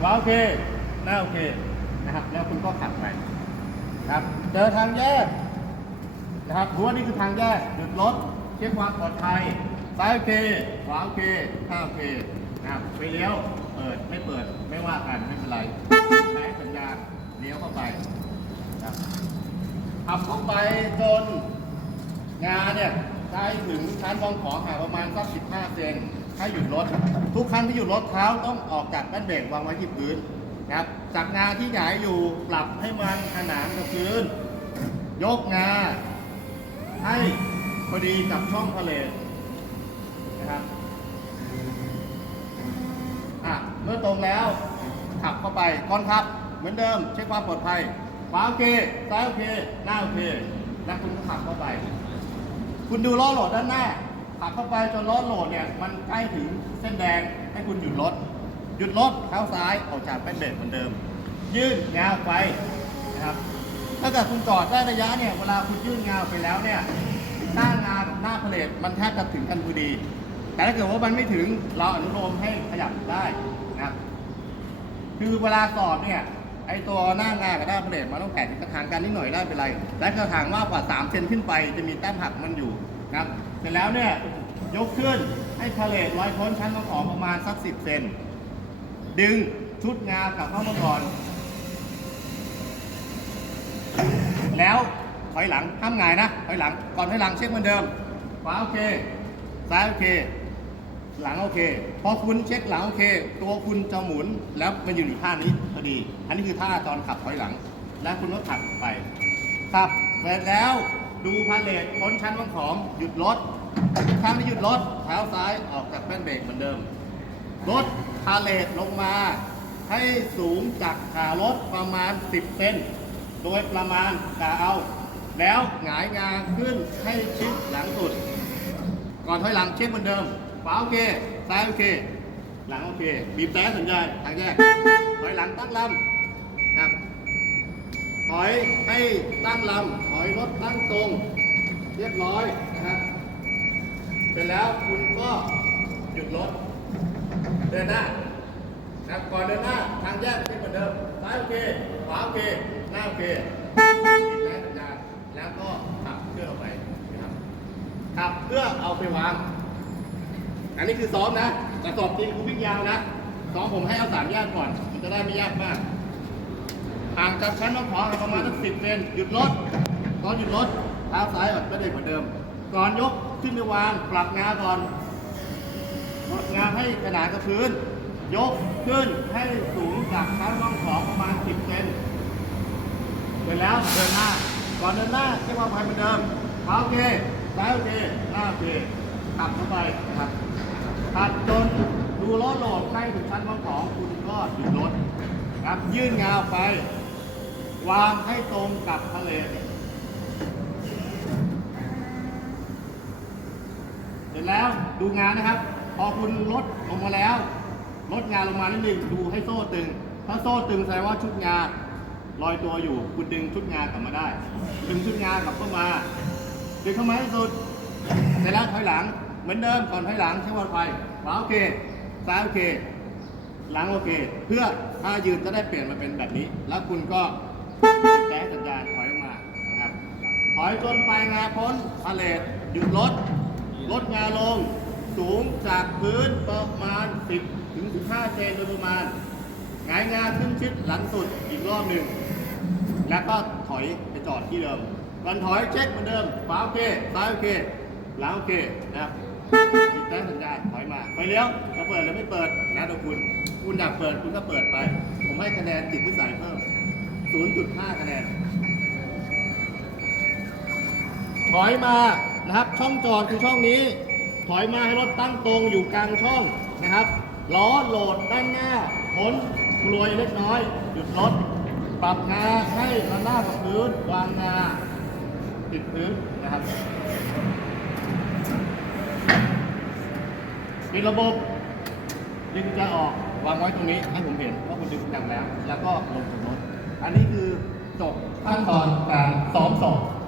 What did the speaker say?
ขวาโอเคหน้าโอเคนะครับ แล้วคุณก็ขับไปนะครับเจอทางแยกนะครับรู้ว่านี่คือทางแยกหยุดรถเช็คความปลอดภัยซ้ายโอเคขวาโอเคข้างโอเคนะครับไปเลี้ยวเปิดไม่เปิดไม่ว่ากันไม่เป็นไรใช้สัญญาณเลี้ยวเข้าไปนะครับขับเข้าไปจนงาเนี่ยใกล้ถึงชั้นวางของห่างประมาณสัก15เซน ให้หยุดรถ ทุกครั้งที่หยุดรถเท้าต้องออกจากแป้นเบรกวางไว้ที่พื้นนะครับจากงาที่หงายอยู่ปรับให้มันขนานกับพื้น ยกงาให้พอดีกับช่องพาเลนะครับอะเมื่อตรงแล้วขับเข้าไปก่อนขับ เหมือนเดิมเช็คความปลอดภัยขวาโอเคซ้ายโอเคหน้าโอเค แล้วคุณก็ขับเข้าไป คุณดูล้อโหลดด้านหน้า ขับเข้าไปจนล้อโหลดเนี่ยมันใกล้ถึงเส้นแดงให้คุณหยุดรถหยุดรถเท้าซ้ายออกจากแป้นเบรกเหมือนเดิม ยื่นงาไปนะครับถ้าเกิดคุณจอดได้ระยะเนี่ยเวลาคุณยื่นงาไปแล้วเนี่ยหน้างากับหน้าเพลทมันแทบจะถึงกันพอดี แต่ถ้าเกิดว่ามันไม่ถึงเราอนุโลมให้ขยับได้นะครับคือเวลาสอบเนี่ย ไอตัวหน้างากับหน้าเพลทมันต้องแตะถึงกระถางกันนิดหน่อยได้เป็นไร และกระถางมากกว่า3เซนขึ้นไปจะมีแต้มหักมันอยู่นะครับเสร็จแล้วเนี่ยยกขึ้นให้เลทลอยพ้นชั้นของประมาณสัก10เซนดึงชุดงากลับเข้ามาก่อน แล้วถอยหลังห้ามหงายนะถอยหลังก่อนถอยหลังเช็คเหมือนเดิมขวาโอเคซ้ายโอเค หลังโอเค พอคุณเช็คหลังโอเค ตัวคุณจะหมุนแล้วมันอยู่ในท่านี้พอดี อันนี้คือท่าตอนขับถอยหลัง แล้วคุณก็ขับไปขับเสร็จแล้วดูพาเลทพ้นชั้นวางของหยุดรถครั้งที่หยุดรถเท้าซ้ายออกจากแป้นเบรกเหมือนเดิมลดพาเลทลงมาให้สูงจากขารถประมาณ 10 เซนโดยประมาณกาเอา แล้วหงายงาขึ้นให้ชิดหลังสุด ก่อนถอยหลังเช็คเหมือนเดิมาโอเค ซ้ายโอเค หลังโอเค บีบแต่สัญญาณทางแยก ถอยหลังตั้งลำครับ ถอยให้ตั้งลำ ถอยรถตั้งตรง เรียบร้อยนะครับเสร็จแล้วคุณก็หยุดรถ เดินหน้านะครับก่อนเดินหน้าทางแยกเป็นเหมือนเดิม ซ้ายโอเค ขวาโอเค หน้าโอเคติดแรงสัญญาณแล้วก็ขับเคลื่อนออกไปนะครับขับเพื่อเอาไปวาง อันนี้คือซ้อมนะ แต่สอบจริงคุณวิ่งยาวนะ ซ้อมผมให้เอาสามแยกก่อน มันจะได้ไม่ยากมาก ห่างจากชั้นน้ำขอประมาณสักสิบเซนหยุดรถ ตอนหยุดรถเท้าซ้ายก็เดินเหมือนเดิม ก่อนยกขึ้นไปวางปรับงาก่อนกดงาให้ขนานกับพื้น ยกขึ้นให้สูงจากชั้นร่องของประมาณ10เซนเสร็จแล้วเดินหน้า ก่อนเดินหน้าเช็ความพายเหมือนเดิมขวาโอเคซ้ายโอเคหน้าโอเคขับเข้าไปนะครับ ขับจนดูล้อโหลดใกล้ถึงชั้นร่องของคุณก็หยุดรถครับยื่นงาไป วางให้ตรงกับทะเลเสร็จแล้วดูงานนะครับ พอคุณลดลงมาแล้ว ลดงานลงมานิดนึงดูให้โซ่ตึง ถ้าโซ่ตึงแสดงว่าชุดงาลอยตัวอยู่ คุณดึงชุดงากลับมาได้ ดึงชุดงากลับเข้ามา ดึงเข้ามาให้สุดเสร็จแล้วถอยหลัง มือนเดิมก่อนถอยหลังใช้วันไฟขวาโอเค ซ้ายโอเค หลังโอเค เพื่อถ้ายืนจะได้เปลี่ยนมาเป็นแบบนี้ แล้วคุณก็แจ้สัญญาณถอยออกมานะครับ ถอยจนปลายงาพ้นพาเลทหยุดรถ ลดงาลง สูงจากพื้นประมาณ 10 ถึง 15 เซนโดยประมาณหงายงาขึ้นชิดหลังสุดอีกรอบหนึ่ง แล้วก็ถอยไปจอดที่เดิมก่อนถอยเช็คเหมือนเดิมขวาโอเค ซ้ายโอเค หลังโอเคนะครับ ติดแจ้งสัญญาณถอยมาไฟเลี้ยวจะเปิดหรือไม่เปิดนะตัวคุณ คุณอยากเปิดคุณก็เปิดไป ผมให้คะแนนจิตวิสัยเพิ่ม 0.5 คะแนน ถอยมานะครับ ช่องจอดคือช่องนี้ ถอยมาให้รถตั้งตรงอยู่กลางช่องนะครับล้อโหลดด้านหน้าพ้นกลวยเล็กน้อย หยุดรถปรับงาให้ระนาบกับพื้นวางงาติดพื้นนะครับ ปิดระบบดึงกุญแจะออกวางไว้ตรงนี้ให้ผมเห็นว่าคุณดึงกุญแจแล้ว แล้วก็ลงจากรถอันนี้คือจบขั้นตอนการซ้อมสอบ